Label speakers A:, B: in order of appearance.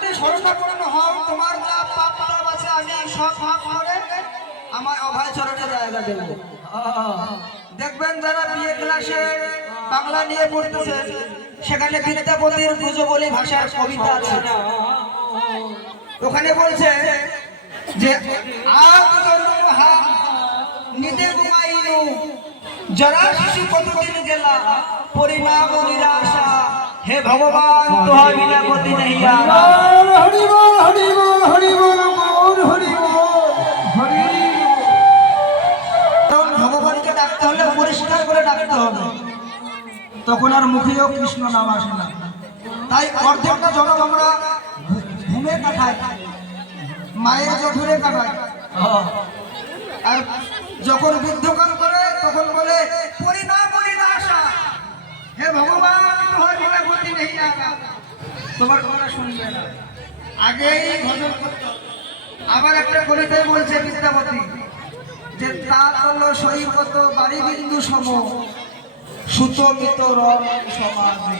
A: যদি শরণাপন্ন হও তোমার যা পাপ তাপ আছে, আমি সব পাপ করে আমার অভয় চরণে জায়গা দেব। দেখবেন যারা বিয়ে ক্লাসে বাংলা নিয়ে পড়তেছে, সেখানে বিদ্যাপতির পুজো বলে ভাষার কবিতা আছে। ওখানে বলছে যে আগ হা নিদে ঘুমাইনু জরা শিশু কতদিন গেলা, পরিণাম নিরাশা। হে ভগবান তোহার বিনা গতি নেই আর। ডাকতে হলে পরিষ্কার করে ডাকতে হবে। তখন আর মুখেও কৃষ্ণ নাম আসে না। তাই অর্ধেকটা জনম আমরা ঘুমে কাটাই, মায়ের জঠুরে কাটাই। আর যখন বৃদ্ধকাল করে, তখন বলে পরিণাম পরিণাশা হে ভগবান, তোমার বিনা গতি তোমার কথা শুনবে না। আগেই ভজন করতো আবার একটা কবিতায় বলছে বিদ্যাপতি যে তার হল সৈকত বাড়ি বিন্দু সম সুতমিত রং সমাজে।